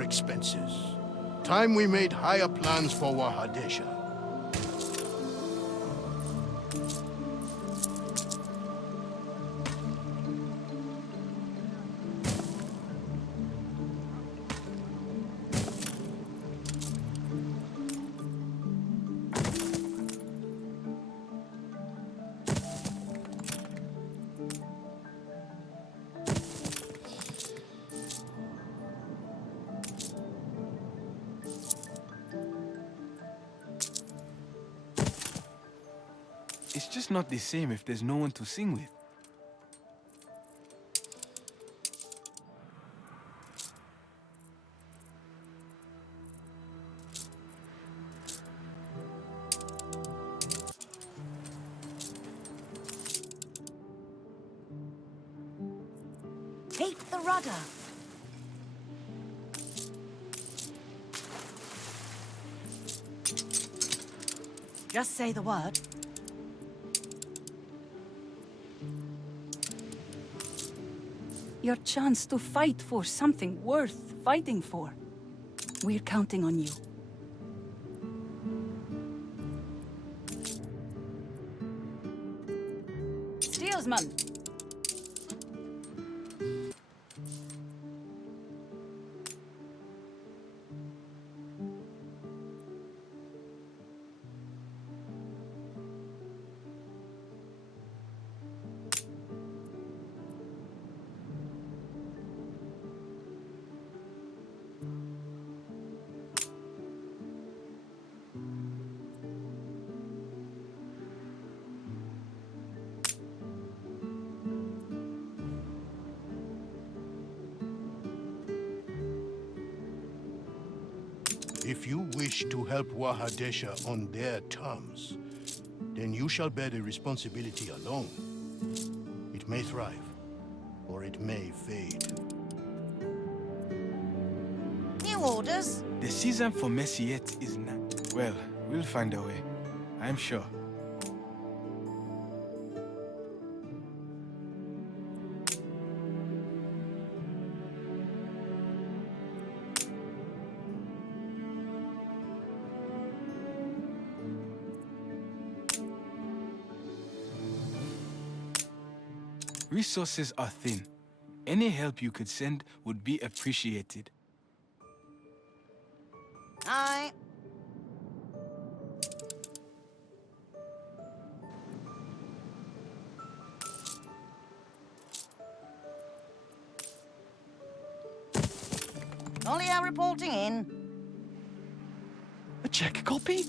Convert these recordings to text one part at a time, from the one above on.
expenses. Time we made higher plans for Wahadesha. It's just not the same if there's no one to sing with. Take the rudder. Just say the word. Your chance to fight for something worth fighting for. We're counting on you. Steelsman! If you wish to help Wahadesha on their terms, then you shall bear the responsibility alone. It may thrive, or it may fade. New orders? The season for Messiette is not... Well, we'll find a way. I'm sure. Resources are thin. Any help you could send would be appreciated. Aye. Olio reporting in. A check copy?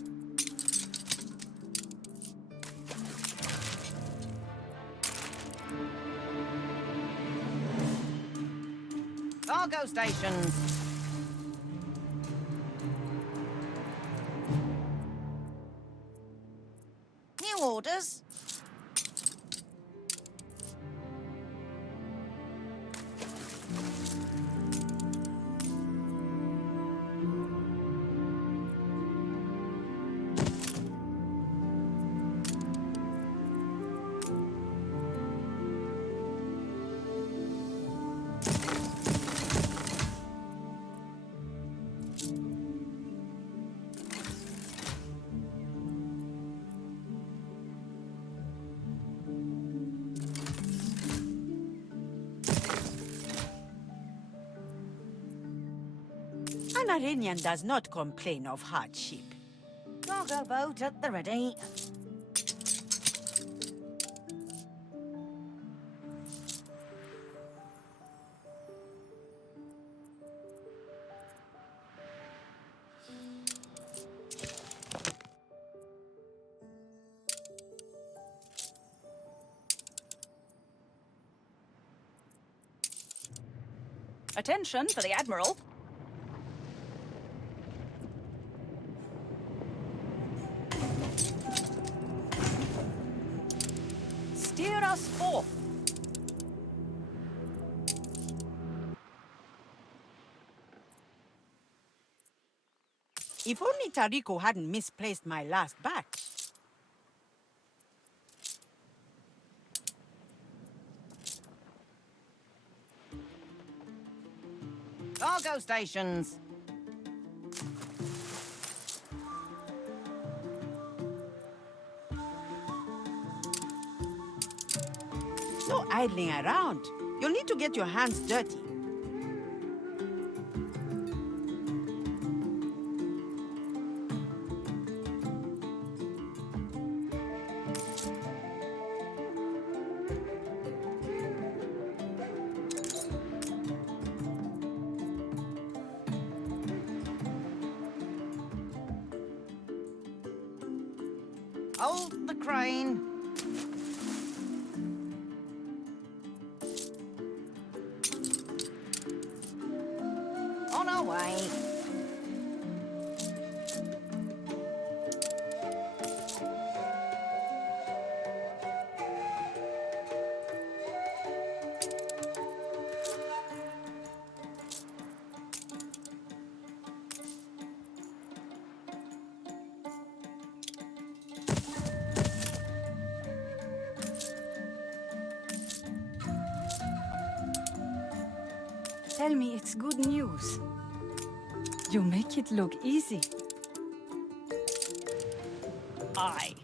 Cargo stations. New orders? An Iranian does not complain of hardship. Cargo boat at the ready. Attention for the Admiral. Steer us forth. If only Tariko hadn't misplaced my last batch. Cargo Cargo stations. No idling around. You'll need to get your hands dirty. Hold the crane. On our way. Tell me it's good news. You make it look easy. Aye.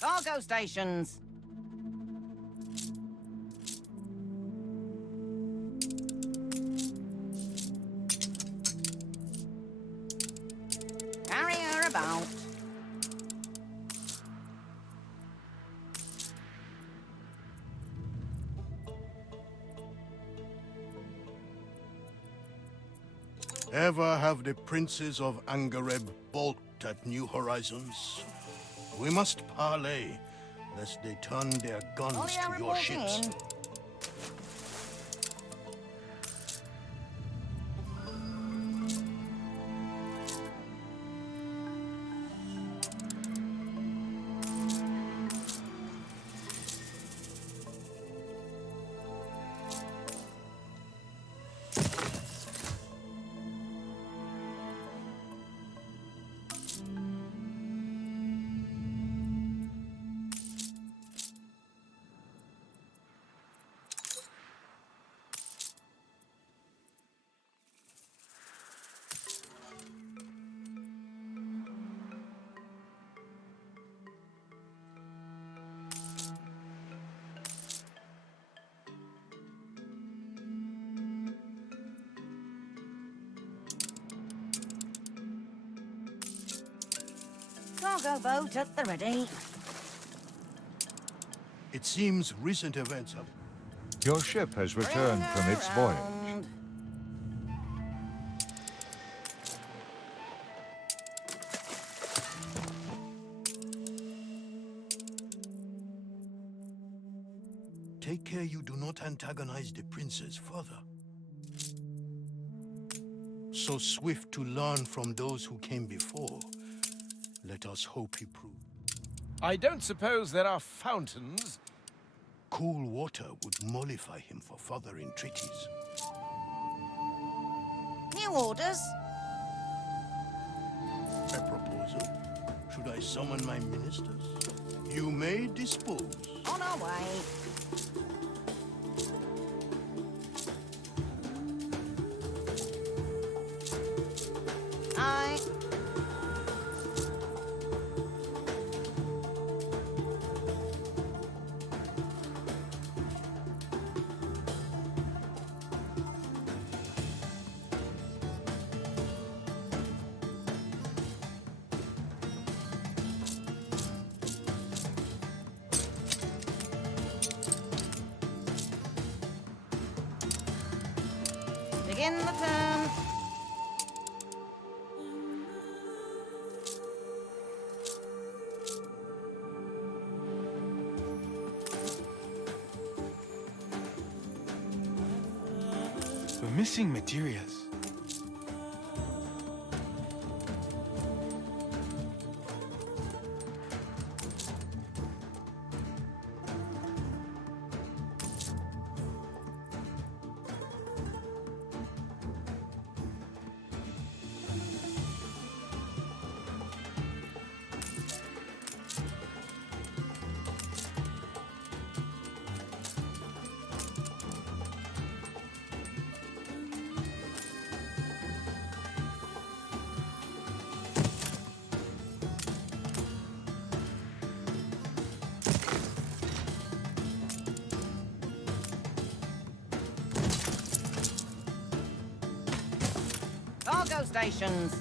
Cargo stations. Carry her about. Ever have the princes of Angareb balked at new horizons? We must parley, lest they turn their guns Ollie, to your reporting ships. in. Cargo boat at the ready. It seems recent events have... Your ship has returned Bring from its her voyage. round. Take care you do not antagonize the princes further. So swift to learn from those who came before, let us hope he prove. I don't suppose there are fountains. Cool water would mollify him for further entreaties. New orders. A proposal? Should I summon my ministers? You may dispose. On our way. Aye. Begin the turn. We're missing materials. stations.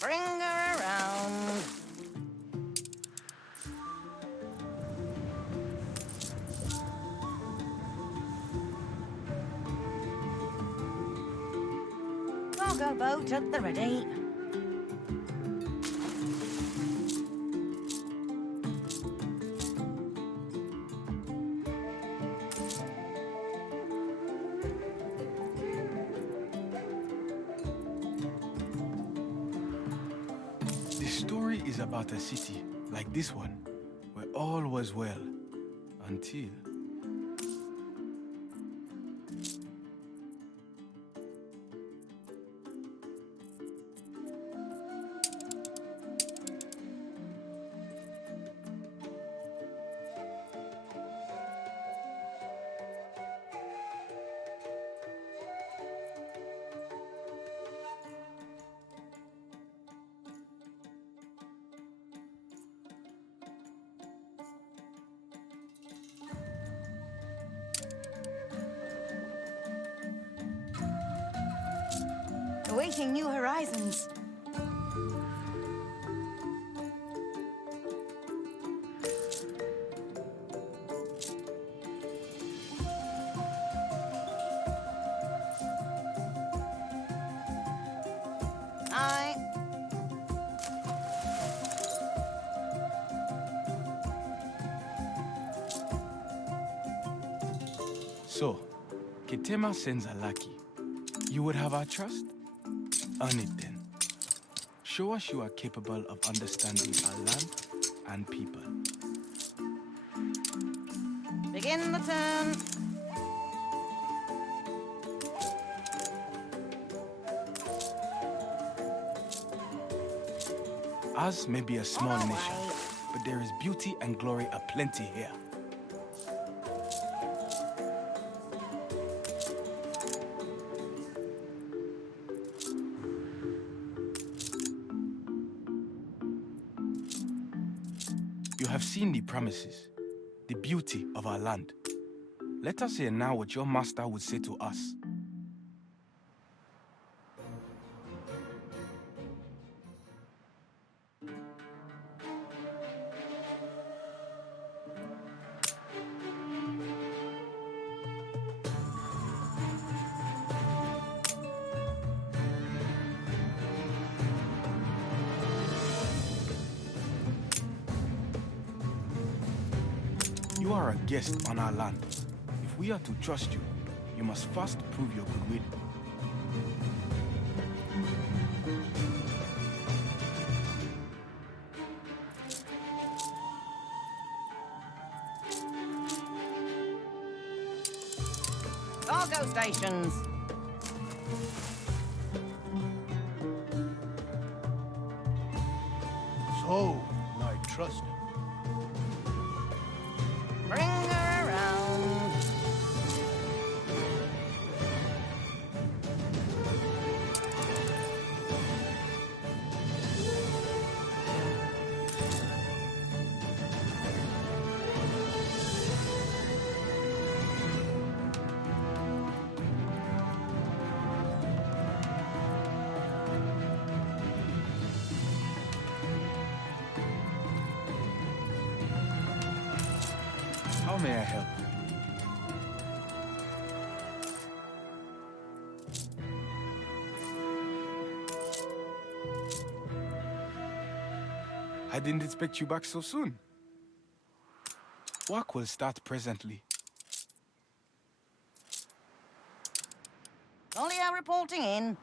Bring her around. Cargo boat at the ready. The story is about a city like this one, where all was well, until... Awaiting new horizons. Aye. So, Ketema sends a lackey. You would have our trust? Earn it then. Show us you are capable of understanding our land and people. Begin the turn. Ours may be a small On our nation, way. but there is beauty and glory aplenty here. You have seen the promises, the beauty of our land. Let us hear now what your master would say to us. You are a guest on our land. If we are to trust you, you must first prove your goodwill. Cargo stations. So, I trust him. Bring her around. How may I help? I didn't expect you back so soon. Work will start presently. Olio reporting in.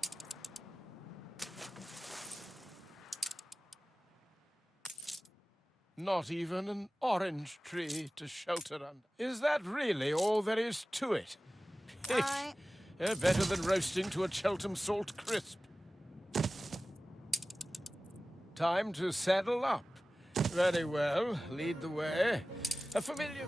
Not even an orange tree to shelter under. Is that really all there is to it? Aye. Better than roasting to a Cheltenham salt crisp. Time to saddle up. Very well, lead the way. A familiar...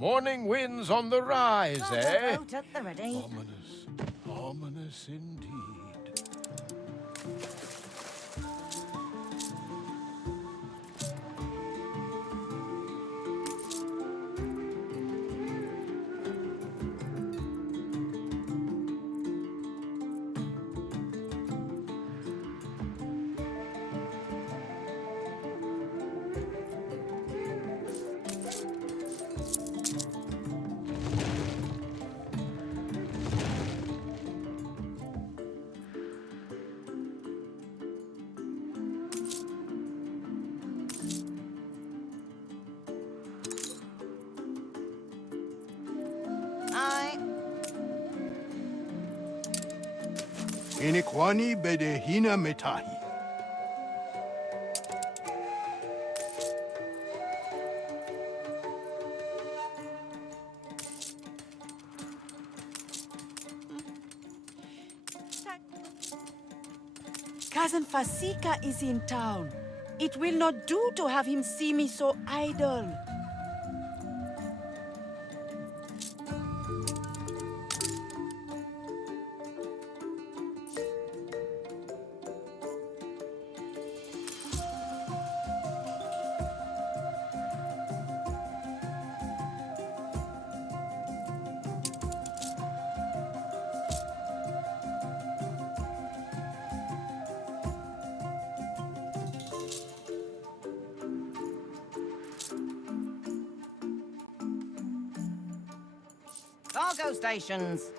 Morning winds on the rise, eh? Boat at the ready. Ominous, ominous indeed. Aye. Iniquani bedehina metahi. Cousin Fasika is in town. It will not do to have him see me so idle. Cargo stations.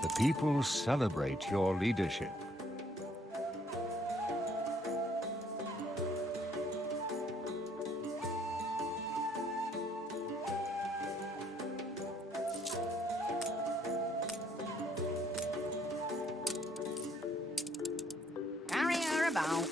The people celebrate your leadership. Carry her about.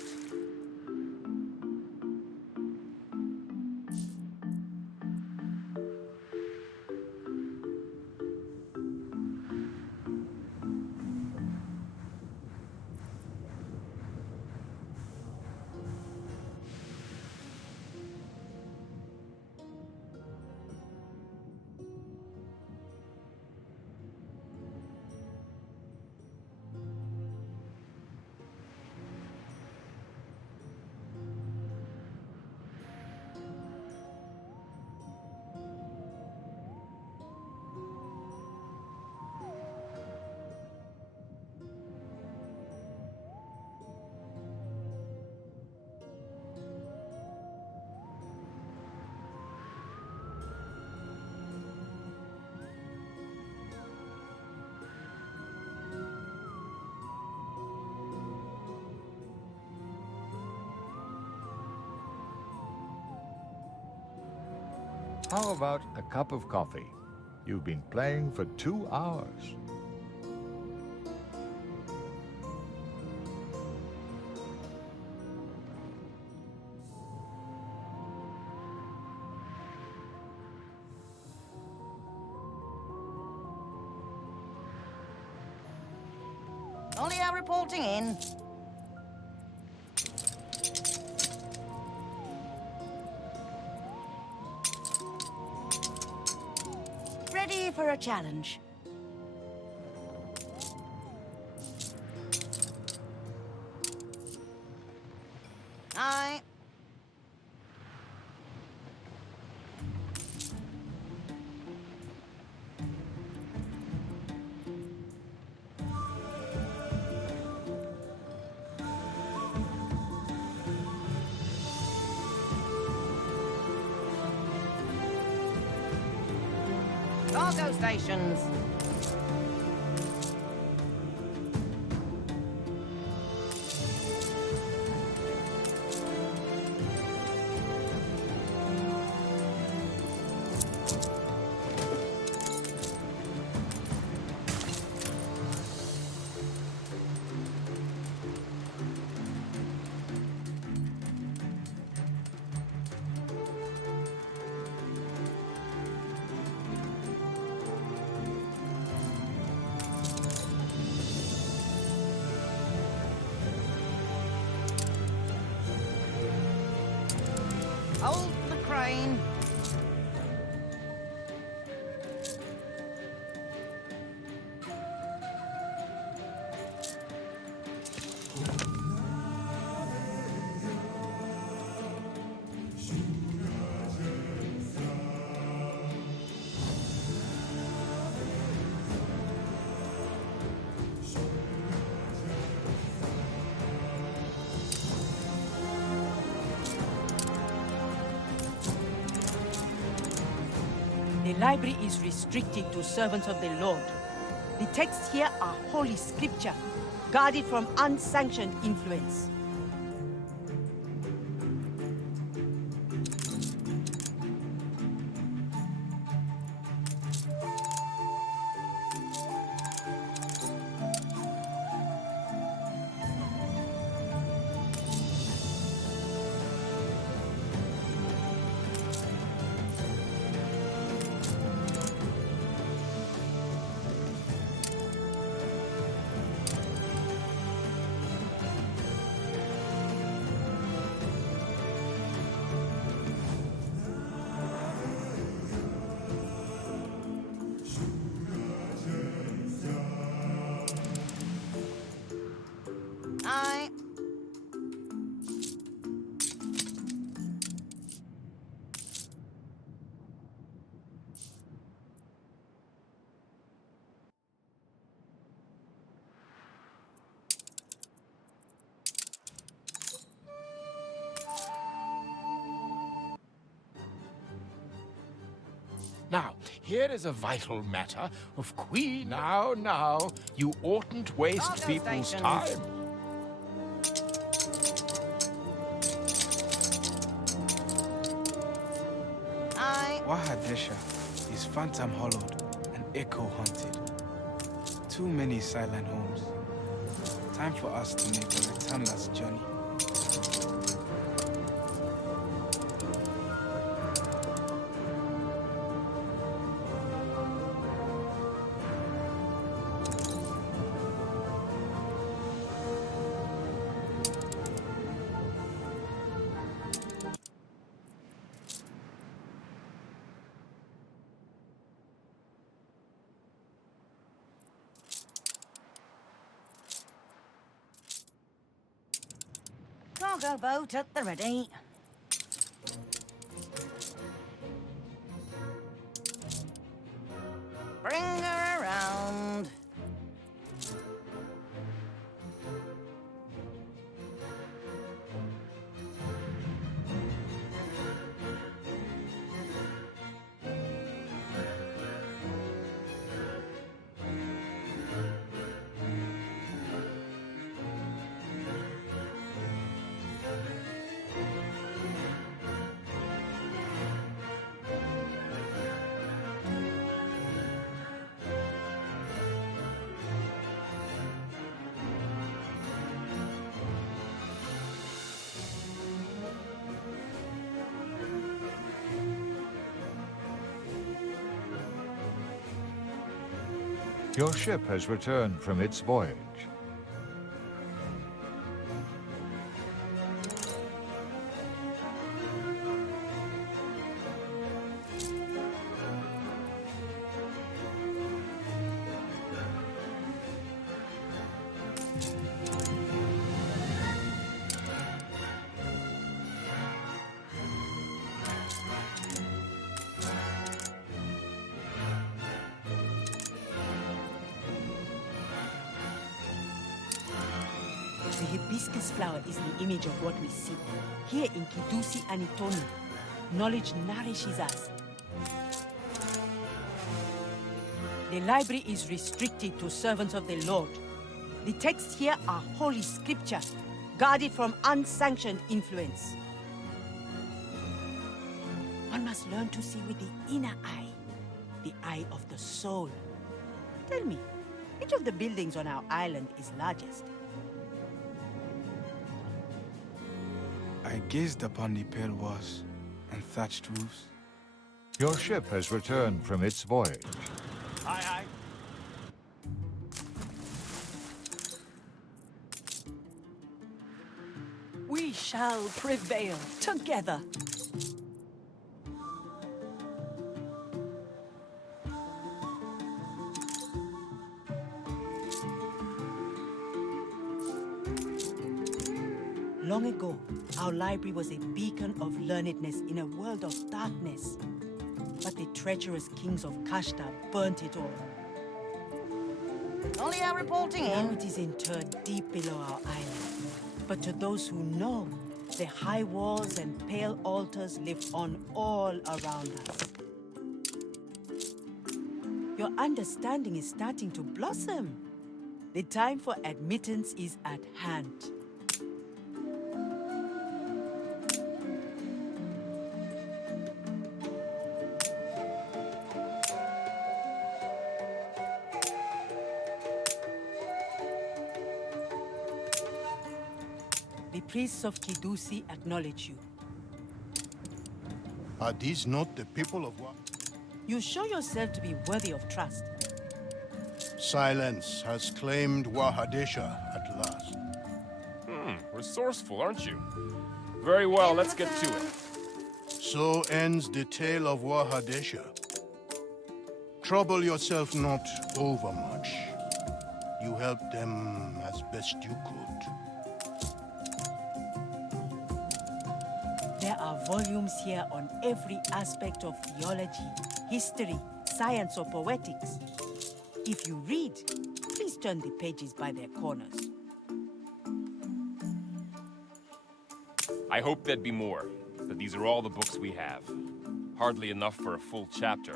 How about a cup of coffee? You've been playing for 2 hours. Olio reporting in. Ready for a challenge. Aye. Cargo stations. library is restricted to servants of the Lord. The texts here are holy scripture, guarded from unsanctioned influence. Aye. Now, here is a vital matter of Queen. Now, you oughtn't waste Cargo people's stations. time. Aye. Wahadesha is phantom hollowed and echo haunted. Too many silent homes. Time for us to make a returnless journey. Cargo boat at the ready. Bring her around. Your ship has returned from its voyage. The hibiscus flower is the image of what we seek. Here in Kidusi and Itoni, knowledge nourishes us. The library is restricted to servants of the Lord. The texts here are holy scripture, guarded from unsanctioned influence. One must learn to see with the inner eye, the eye of the soul. Tell me, which of the buildings on our island is largest? I gazed upon the pale walls and thatched roofs. Your ship has returned from its voyage. Aye, aye. We shall prevail together. Long ago, our library was a beacon of learnedness in a world of darkness. But the treacherous kings of Kashta burnt it all. Only our reporting Now in. it is interred deep below our island. But to those who know, the high walls and pale altars live on all around us. Your understanding is starting to blossom. The time for admittance is at hand. The priests of Kidusi acknowledge you. Are these not the people of Wa? You show yourself to be worthy of trust. Silence has claimed Wahadesha at last. Resourceful, aren't you? Very well, let's get to it. So ends the tale of Wahadesha. Trouble yourself not overmuch. You helped them as best you could. There are volumes here on every aspect of theology, history, science, or poetics. If you read, please turn the pages by their corners. I hope there'd be more, but these are all the books we have. Hardly enough for a full chapter.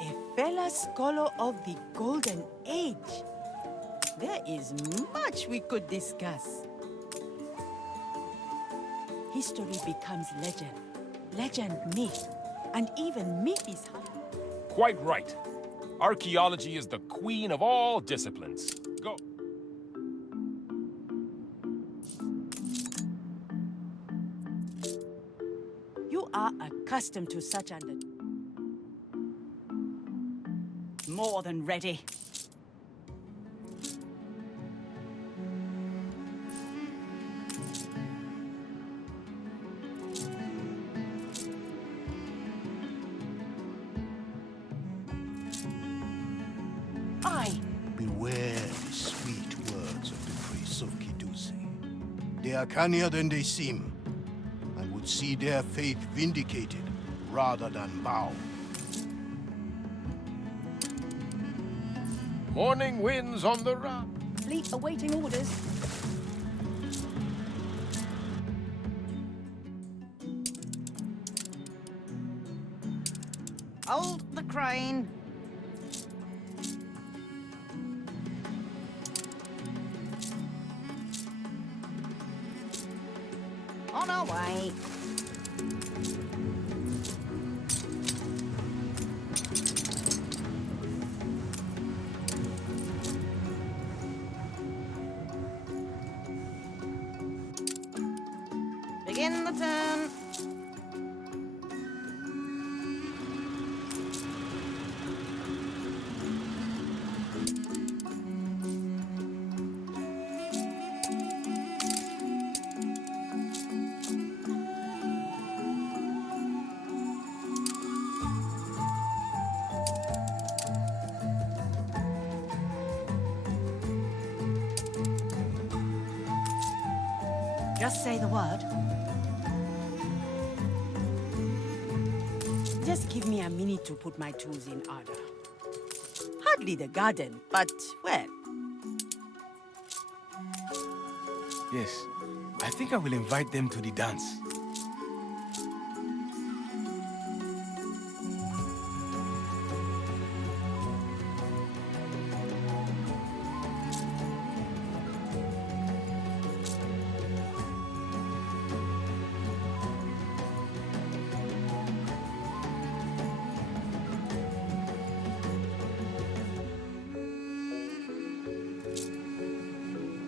A fellow scholar of the Golden Age. There is much we could discuss. History becomes legend, legend myth, and even myth is... Quite right. Archaeology is the queen of all disciplines. Go. You are accustomed to such More than ready. Beware the sweet words of the priests of Kidusi. They are cannier than they seem, and would see their faith vindicated rather than bow. Morning winds on the run. Fleet awaiting orders. Hold the crane. On our way. Begin the turn. Just say the word. Just give me a minute to put my tools in order. Hardly the garden, but, well, Yes, I think I will invite them to the dance.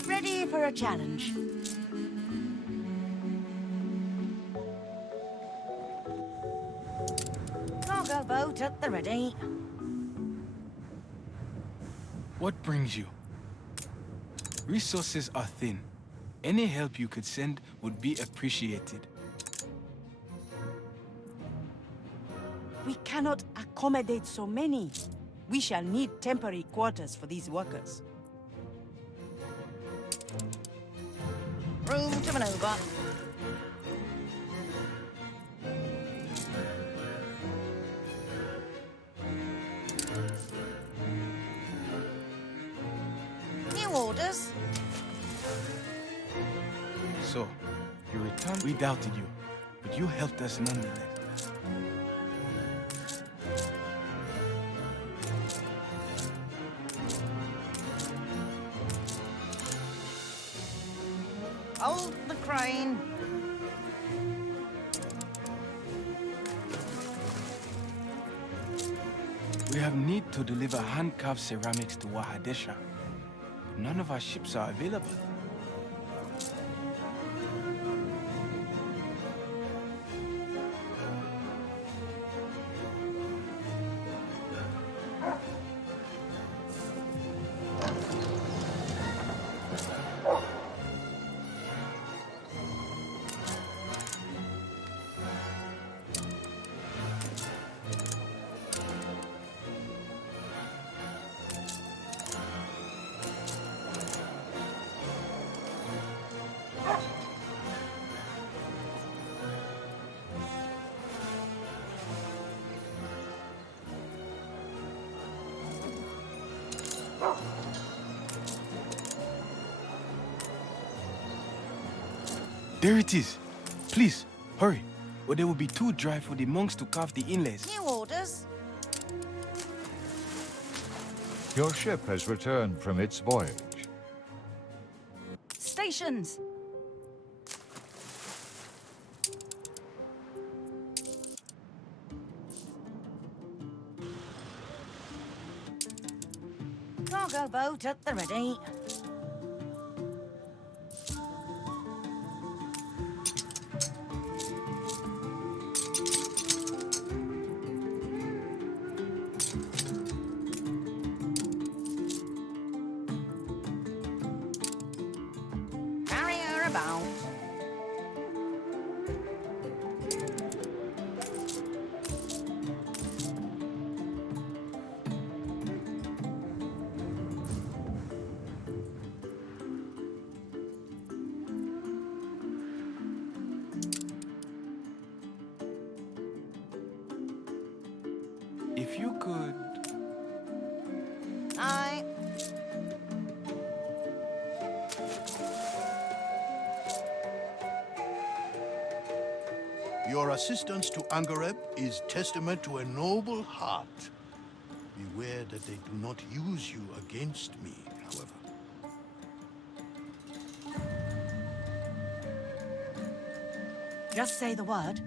Ready for a challenge. Cargo boat at the ready. What brings you? Resources are thin. Any help you could send would be appreciated. we cannot accommodate so many. We shall need temporary quarters for these workers. Room to maneuver. New orders. So, you returned. We doubted you, but you helped us nonetheless. Hold the crane. We have need to deliver hand-carved ceramics to Wahadesha, but none of our ships are available. There it is. Please, hurry, or they will be too dry for the monks to carve the inlays. New orders? Your ship has returned from its voyage. Stations! Cargo boat at the ready. Carry her about. If you could... Aye. Your assistance to Angareb is testament to a noble heart. Beware that they do not use you against me, however. Just say the word.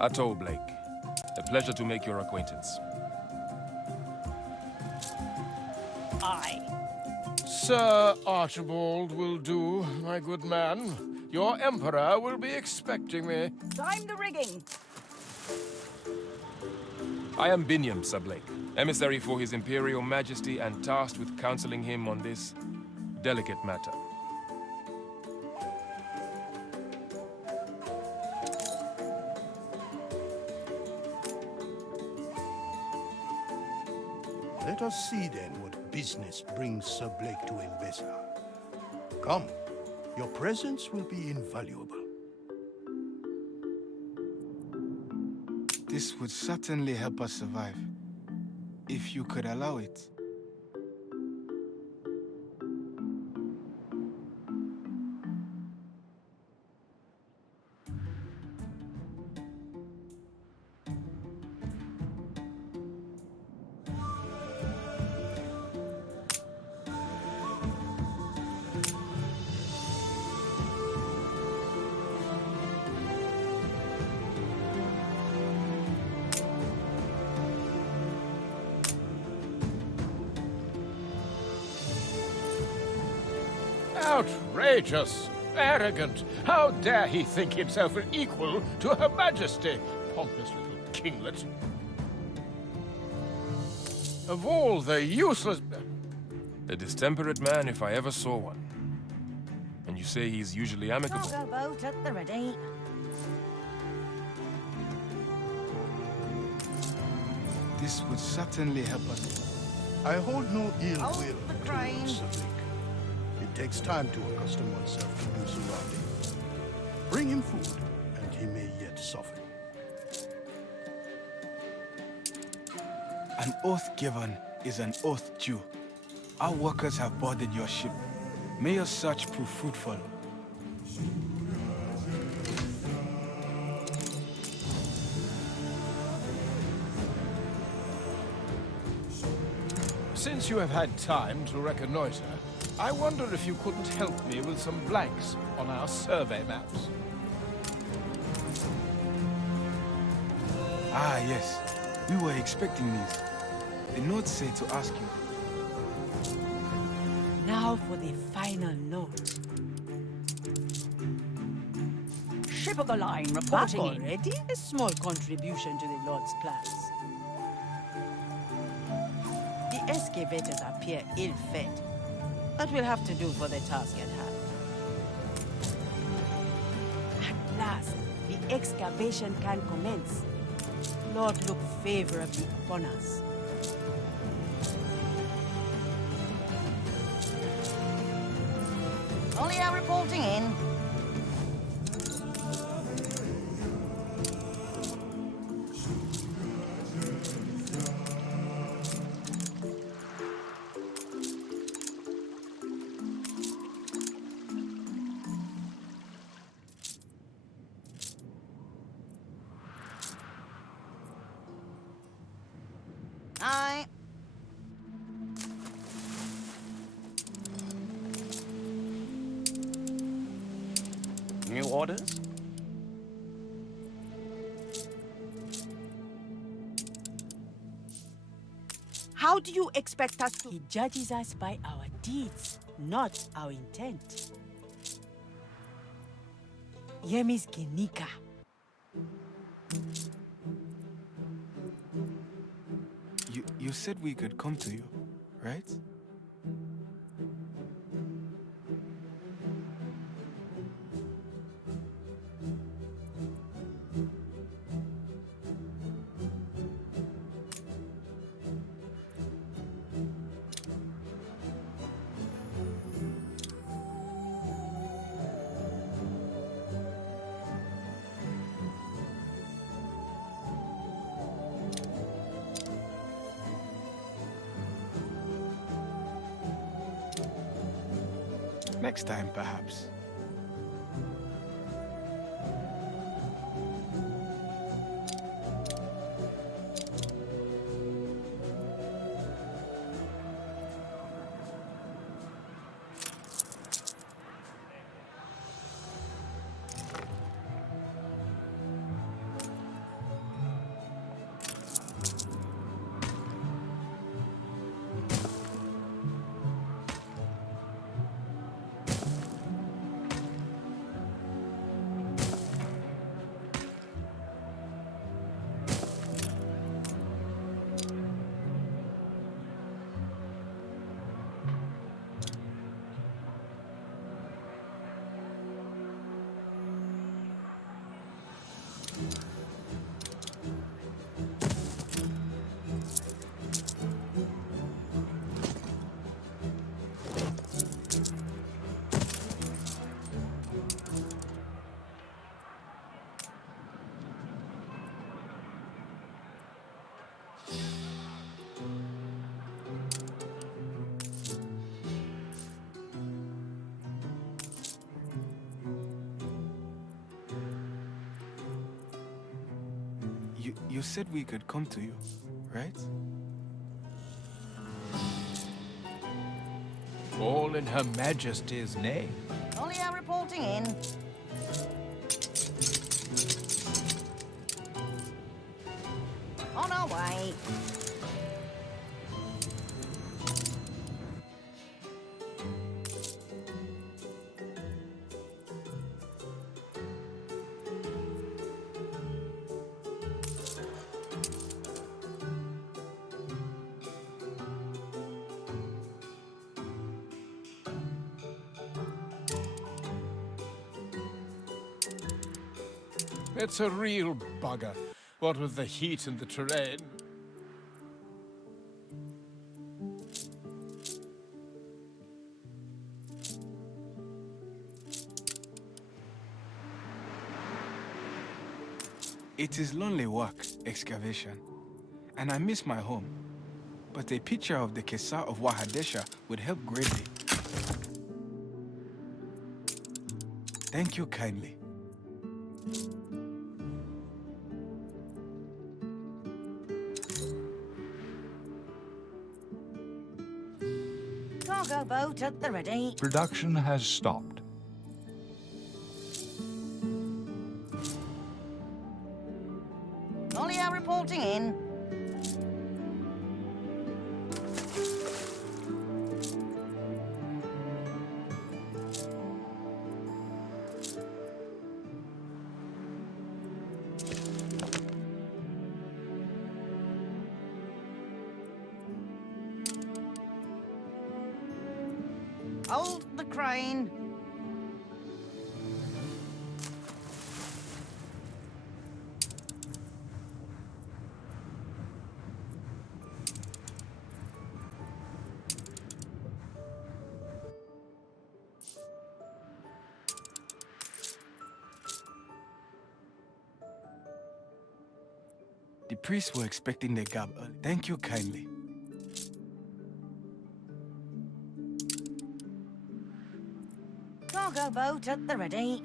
Atto Blake. A pleasure to make your acquaintance. Aye. Sir Archibald will do, my good man. Your Emperor will be expecting me. Time the rigging! I am Binyam, Sir Blake, emissary for His Imperial Majesty and tasked with counseling him on this delicate matter. Let us see then what business brings Sir Blake to Elbesa. Come, your presence will be invaluable. This would certainly help us survive, if you could allow it. Outrageous! Arrogant! How dare he think himself an equal to Her Majesty? Pompous little kinglet. Of all the useless... A distemperate man if I ever saw one. And you say he's usually amicable. Cargo boat at the ready. This would certainly help us. I hold no ill Hold will the crane. towards Sir Blake. It takes time to accustom oneself to new surroundings. Bring him food, and he may yet soften. An oath given is an oath due. Our workers have boarded your ship. May your search prove fruitful. Since you have had time to reconnoiter, I wonder if you couldn't help me with some blanks on our survey maps. Ah, yes. We were expecting these. The notes say to ask you. Now for the final note. Ship of the line Back reporting in. already? A small contribution to the Lord's plans. The excavators appear ill-fed, but we'll have to do for the task at hand. At last, the excavation can commence. Lord, look favorably upon us. Olio reporting in. Aye. New orders? How do you expect us to? He judges us by our deeds, not our intent. Yemis Genika. You said we could come to you, right? Next time, perhaps. You said we could come to you, right? All in Her Majesty's name. Olio reporting in. On our way. It's a real bugger, what with the heat and the terrain. It is lonely work, excavation, and I miss my home. but a picture of the Kesa of Wahadesha would help greatly. Thank you kindly. Cargo boat at the ready. Production has stopped. Collier reporting in. Hold the crane. The priests were expecting their gab early. Thank you kindly. Cargo boat at the ready.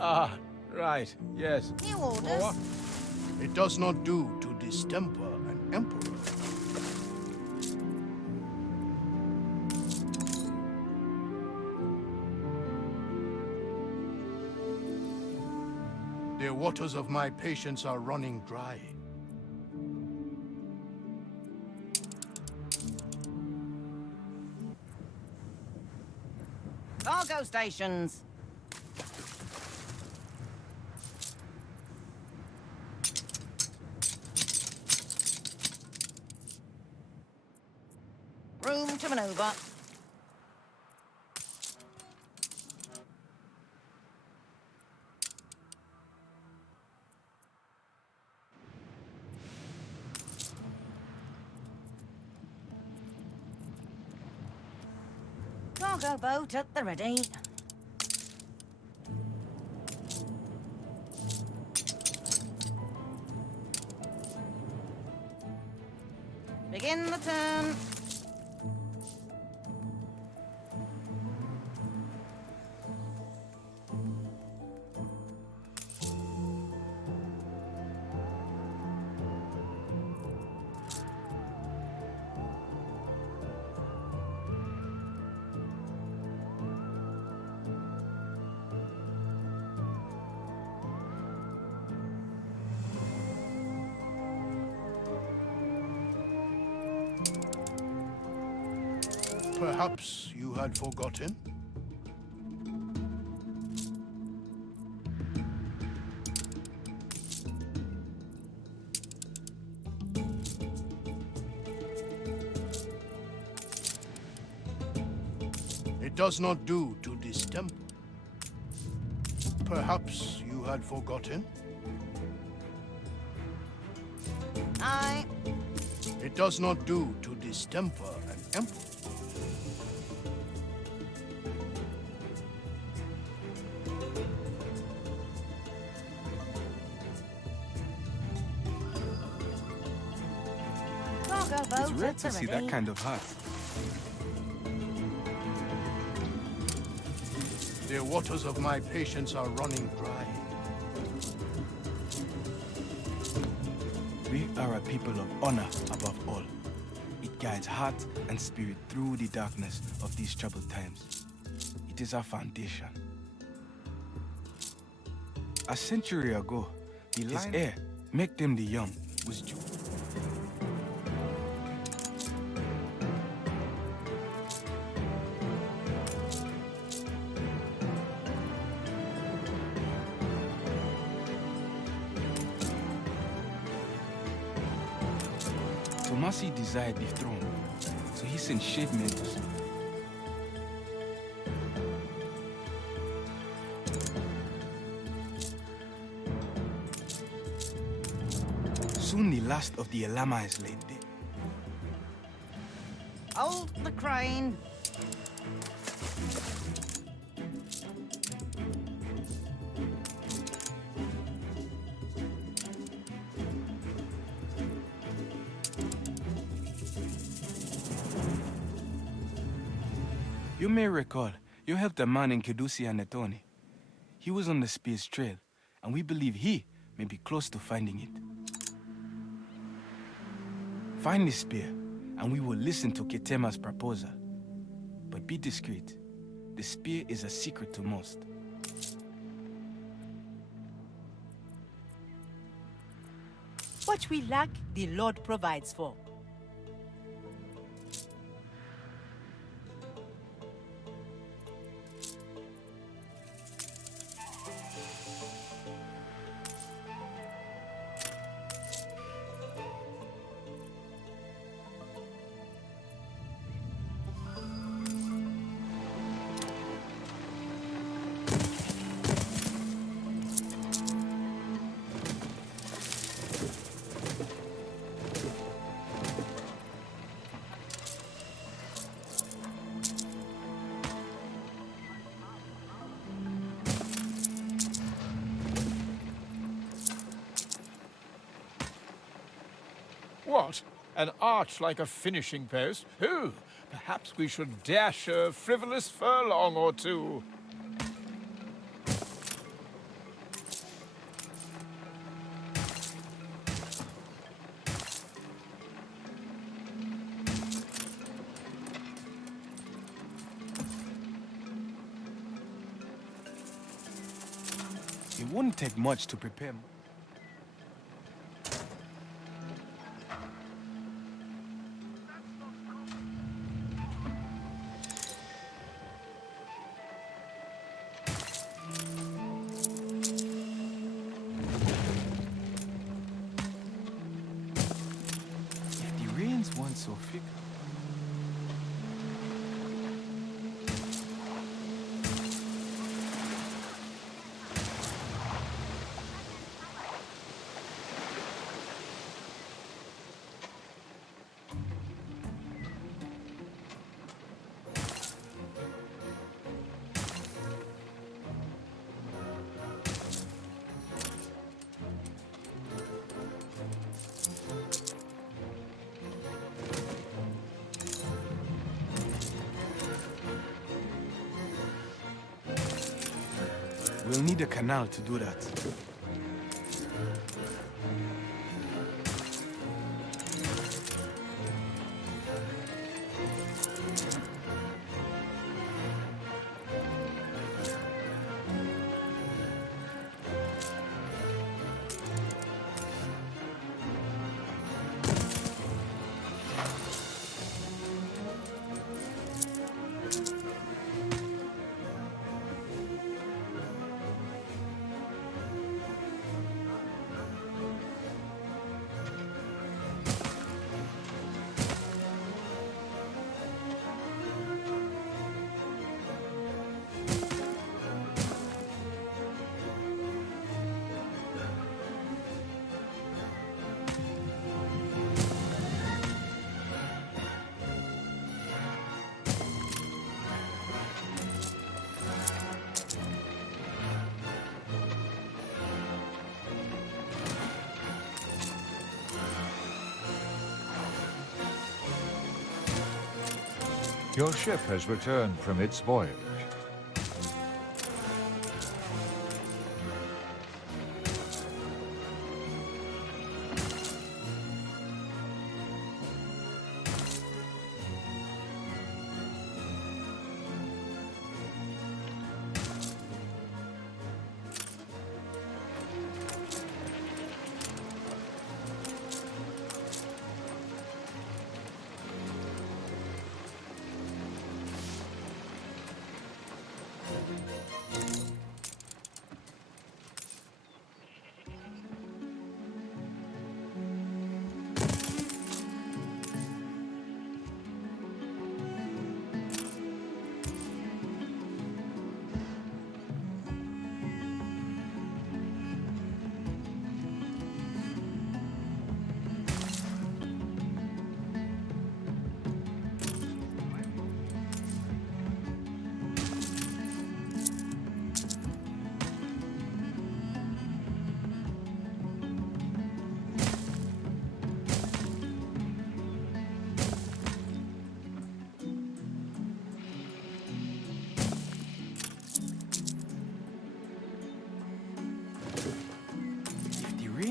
Ah, right, yes. New orders. It does not do to distemper an emperor. The waters of my patience are running dry. Cargo stations. Room to maneuver. Cargo boat at the ready. Begin the turn. Perhaps you had forgotten? It does not do to distemper. Perhaps you had forgotten? Aye. It does not do to distemper an emperor. Cargo It's boat rare at to the see ready. that kind of heart. The waters of my patience are running dry. We are a people of honor above all. It guides heart and spirit through the darkness of these troubled times. It is our foundation. A century ago, his heir, make them the young, was Jew. Tomasi desired the throne, so he sent shade men to sleep. Soon the last of the Elama is laid dead. Hold the crane. You may recall, you helped a man in Kedusi and Netoni. He was on the spear's trail, and we believe he may be close to finding it. Find the spear, and we will listen to Ketema's proposal. But be discreet. The spear is a secret to most. What we lack, the Lord provides for. What? An arch like a finishing post? Oh, perhaps we should dash a frivolous furlong or two. It wouldn't take much to prepare. If the rains weren't so thick. We'll need a canal to do that. Your ship has returned from its voyage.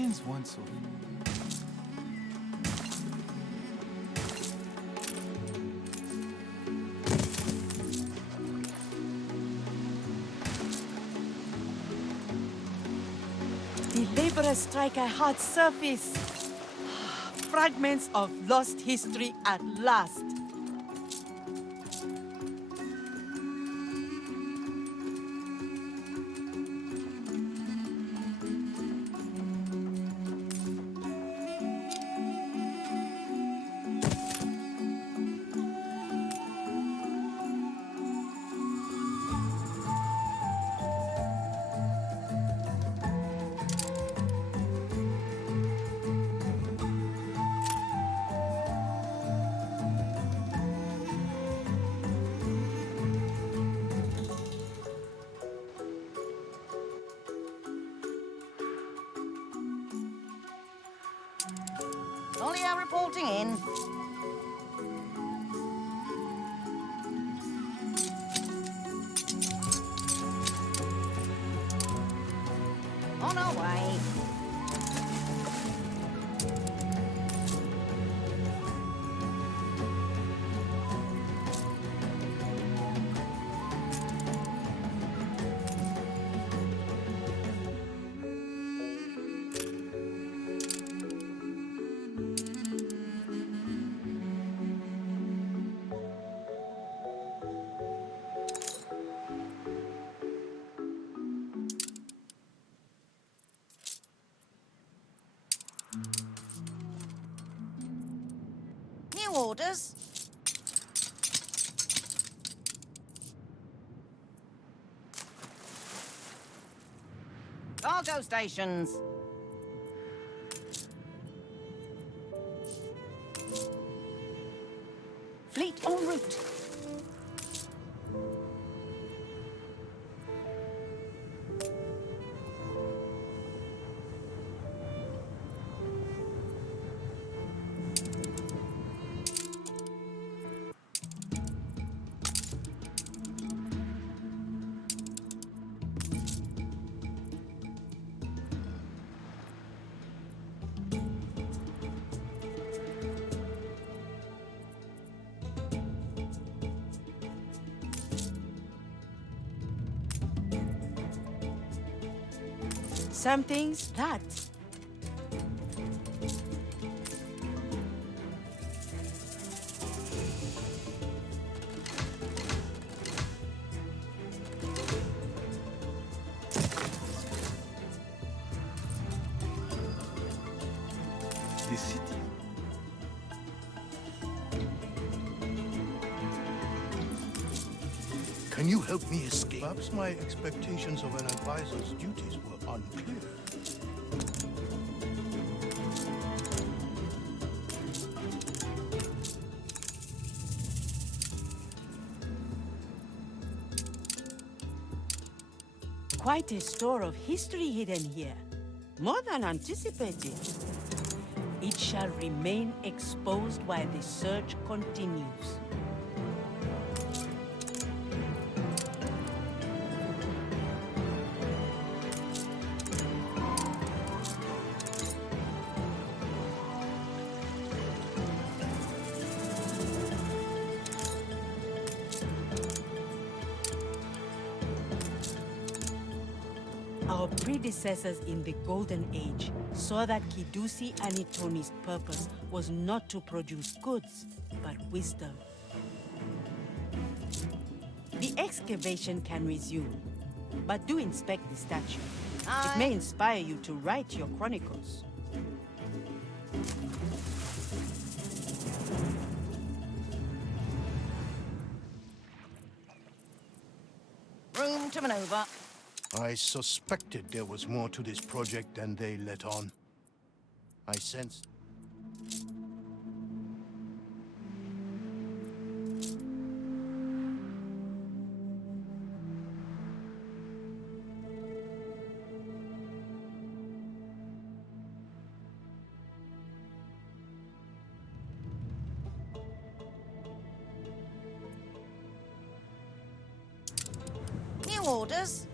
remains once so. The laborers strike a hard surface. Fragments of lost history at last. Ollia reporting in. On our way. New orders. Cargo stations. Fleet en route. Something's that. The city. Can you help me escape? Perhaps my expectations of an advisor's duties were unclear. Quite a store of history hidden here. More than anticipated. It shall remain exposed while the search continues. Our predecessors in the Golden Age saw that Kidusi Anitoni's purpose was not to produce goods, but wisdom. The excavation can resume, but do inspect the statue. It may inspire you to write your chronicles. Room to maneuver. I suspected there was more to this project than they let on. I sensed. New orders.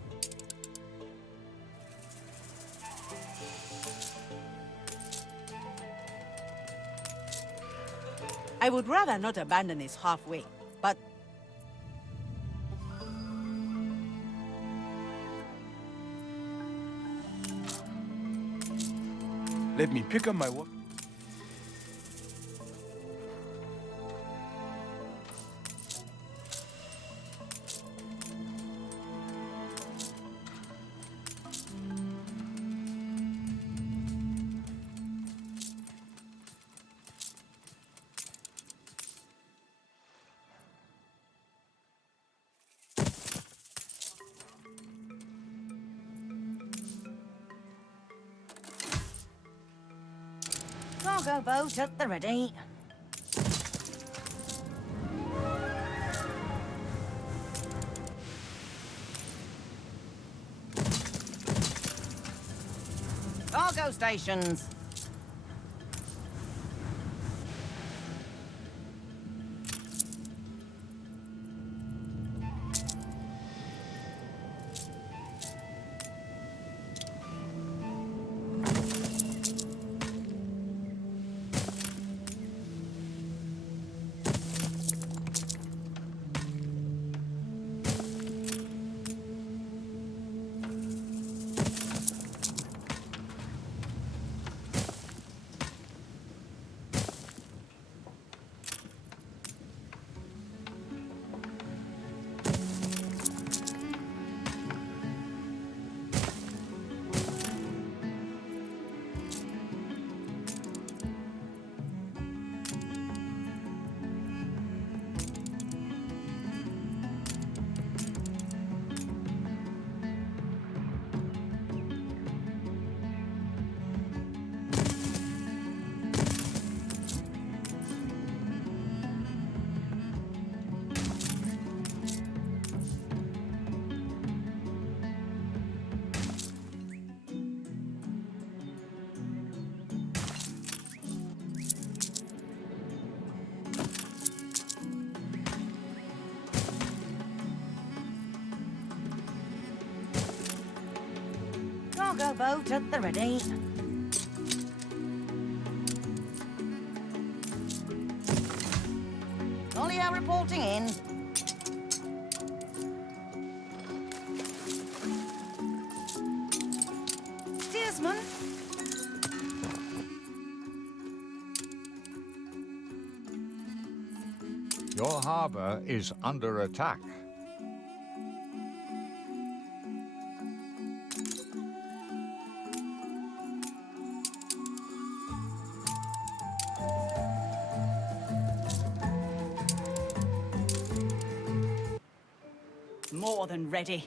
I would rather not abandon this halfway, but Let me pick up my work. Cargo boat at the ready. Cargo stations. Cargo boat at the ready. Olio reporting in. Steersman. Your harbor is under attack. More than ready.